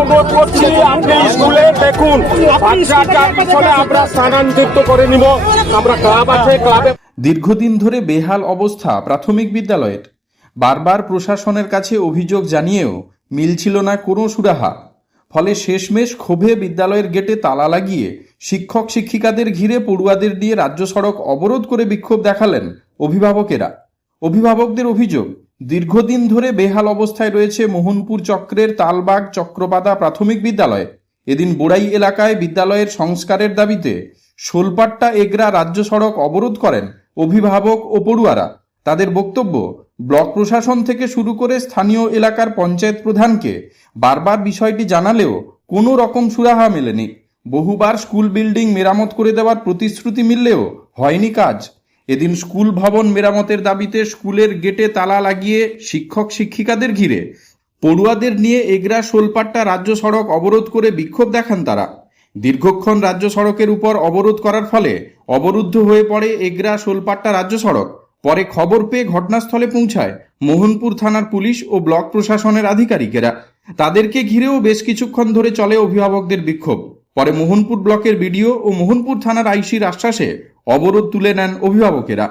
অনুরোধ করছি আপনি স্কুলে দেখুন আমরা স্থানান্তরিত করে নিব। আমরা ক্লাব আছে দীর্ঘদিন ধরে বেহাল অবস্থা প্রাথমিক বিদ্যালয়ের। বারবার প্রশাসনের কাছে অভিযোগ জানিয়েও মিলছিল না কোনো সুরাহা। ফলে শেষমেশ ক্ষোভে বিদ্যালয়ের গেটে তালা লাগিয়ে শিক্ষক শিক্ষিকাদের ঘিরে পড়ুয়াদের দিয়ে রাজ্য সড়ক অবরোধ করে বিক্ষোভ দেখালেন অভিভাবকেরা। অভিভাবকদের অভিযোগ, দীর্ঘদিন ধরে বেহাল অবস্থায় রয়েছে মোহনপুর চক্রের তালবাগ চক্রপাতা প্রাথমিক বিদ্যালয়। এদিন বোড়াই এলাকায় বিদ্যালয়ের সংস্কারের দাবিতে শোলপাট্টা এগরা রাজ্য সড়ক অবরোধ করেন অভিভাবক ও পড়ুয়ারা। তাদের বক্তব্য ব্লক প্রশাসন থেকে শুরু করে স্থানীয় এলাকার পঞ্চায়েত প্রধানকে বারবার বিষয়টি জানালেও কোনো রকম সুরাহা মেলেনি। বহুবার স্কুল বিল্ডিং মেরামত করে দেওয়ার প্রতিশ্রুতি মিললেও হয়নি কাজ। এদিন স্কুল ভবন মেরামতের দাবিতে স্কুলের গেটে তালা লাগিয়ে শিক্ষক শিক্ষিকাদের ঘিরে পড়ুয়াদের নিয়ে এগরা শোলপাট্টা রাজ্য সড়ক অবরোধ করে বিক্ষোভ দেখান তারা। দীর্ঘক্ষণ রাজ্য সড়কের উপর অবরোধ করার ফলে অবরুদ্ধ হয়ে পড়ে এগরা শোলপাট্টা রাজ্য সড়ক। পরে খবর পেয়ে ঘটনাস্থলে পৌঁছায় মোহনপুর থানার পুলিশ ও ব্লক প্রশাসনের আধিকারিকেরা। তাদেরকে ঘিরেও বেশ কিছুক্ষণ ধরে চলে অভিভাবকদের বিক্ষোভ। পরে মোহনপুর ব্লকের বিডিও ও মোহনপুর থানার আইসির আশ্বাসে অবরোধ তুলে নেন অভিভাবকেরা।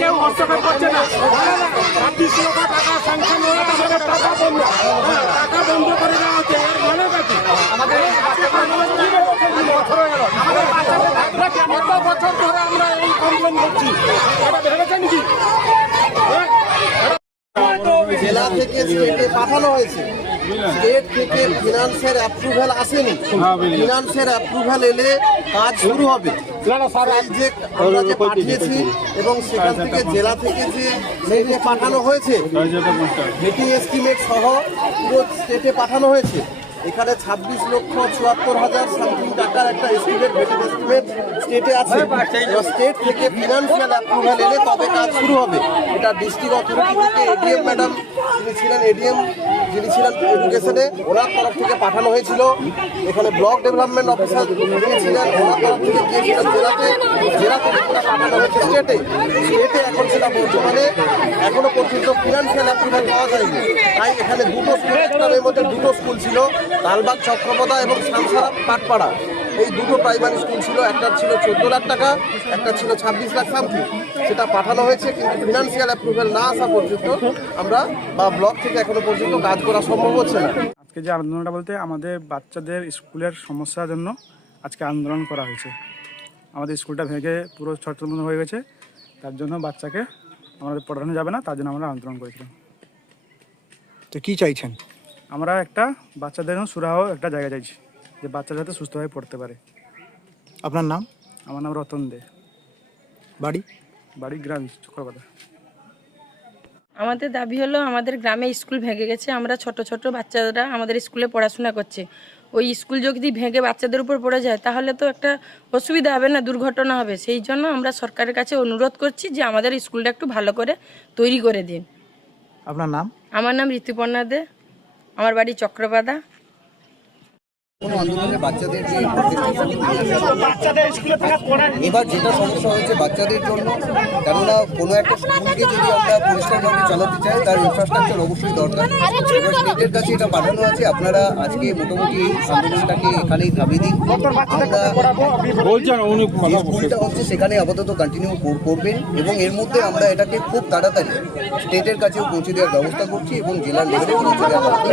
কেউ হস্তক্ষেপ করছে না বন্ধ হ্যাঁ, টাকা বন্ধ করে দেওয়া হচ্ছে এর মানে কি আমাদের বছর হয়ে গেল আমাদের বাচ্চাদের কত বছর ধরে আমরা কমপ্লেন করছি। এটা ভেবেছেন কি? হ্যাঁ? জেলা থেকে স্টেটে পাঠানো হয়েছে। স্টেট থেকে ফিনান্সের অ্যাপ্রুভ্যাল আসেনি। ফিনান্সের অ্যাপ্রুভ্যাল এলে কাজ শুরু হবে। যে আমরা যে পাঠিয়েছি এবং সেখান থেকে জেলা থেকে যে পাঠানো হয়েছে মিটিং এস্টিমেট সহ পুরো স্টেটে পাঠানো হয়েছে। এখানে ছাব্বিশ লক্ষ চুয়াত্তর হাজার সামথিং টাকার একটা এস্টিমেট ভেটেড এস্টিমেট স্টেটে আছে। স্টেট থেকে ফিনান্সিয়াল অ্যাপ্রুভাল এলে তবে কাজ শুরু হবে? এটা ডিস্ট্রিক্ট অথরিটি থেকে এডিএম ম্যাডাম, তিনি ছিলেন এডিএম যিনি ছিলেন এডুকেশনে ওনার তরফ থেকে পাঠানো হয়েছিল। এখানে ব্লক ডেভেলপমেন্ট অফিসার যিনি ছিলেন, ওনার তরফ থেকে গিয়েছিলেন জেলাতে। জেলা থেকে পাঠানো হয়েছে স্টেটে স্টেটে এখন সেটা বর্তমানে এখনও পর্যন্ত ফিনান্সিয়াল অ্যাপ্রুভাল পাওয়া যায়নি। তাই এখানে দুটো স্কুলের মধ্যে দুটো স্কুল ছিল লালবাগ চক্রপদা এবং সামসারা পাটপাড়া। এই দুটো প্রাইমারি স্কুল ছিল একটা ছিল চোদ্দ লাখ টাকা একটা ছিল ছাব্বিশ লাখ সামথিং সেটা পাঠানো হয়েছে কিন্তু ফিনান্সিয়াল অ্যাপ্রুভাল না আসা পর্যন্ত আমরা বা ব্লক থেকে এখনও পর্যন্ত কাজ করা সম্ভব হচ্ছে না। আজকে যে আন্দোলনটা বলতে আমাদের বাচ্চাদের স্কুলের সমস্যার জন্য আজকে আন্দোলন করা হয়েছে। আমাদের স্কুলটা ভেঙে পুরো ছত্রমন্দ হয়ে গেছে তার জন্য বাচ্চাকে আমাদের পড়ানো যাবে না তার জন্য আমরা আন্দোলন করেছিলাম। তো কী চাইছেন? আমরা একটা বাচ্চাদের জন্য সুরাহ একটা জায়গা চাইছি। যে বাচ্চা যাতে সুস্থভাবে পড়তে পারে। আপনার নাম? আমার নাম রতন দে। বাড়ি? বাড়ি গ্রাম চক্রপাতা আমাদের দাবি হলো আমাদের গ্রামে স্কুল ভেঙে গেছে। আমরা ছোট ছোট বাচ্চারা আমাদের স্কুলে পড়াশোনা করছে। ওই স্কুল যদি ভেঙে বাচ্চাদের উপর পড়ে যায় তাহলে তো একটা অসুবিধা হবে না দুর্ঘটনা হবে। সেই জন্য আমরা সরকারের কাছে অনুরোধ করছি যে আমাদের স্কুলটা একটু ভালো করে তৈরি করে দিন। আপনার নাম? আমার নাম ঋতুপর্ণা দে। আমার বাড়ি চক্রপাদা কোনো আন্দোলনে বাচ্চাদের যে বাচ্চাদের স্কুলে থাকা পড়া এবার যেটা সমস্যা হয়েছে বাচ্চাদের জন্য কেননা কোনো একটা স্কুলকে যদি আমরা পরিষ্কারভাবে চালাতে চাই তার ইনফ্রাস্ট্রাকচার অবশ্যই দরকার। এবার স্টেটের কাছে এটা পাঠানো আছে আপনারা আজকে মোটামুটি এই আন্দোলনটাকে এখানেই থামিয়ে দিন। আমরা বলছেন উনি যে স্কুলটা হচ্ছে সেখানে আপাতত কন্টিনিউ করবেন এবং এর মধ্যে আমরা এটাকে খুব তাড়াতাড়ি স্টেটের কাছেও পৌঁছে দেওয়ার ব্যবস্থা করছি এবং জেলার লেভেলেও পৌঁছে দেওয়ার ব্যবস্থা।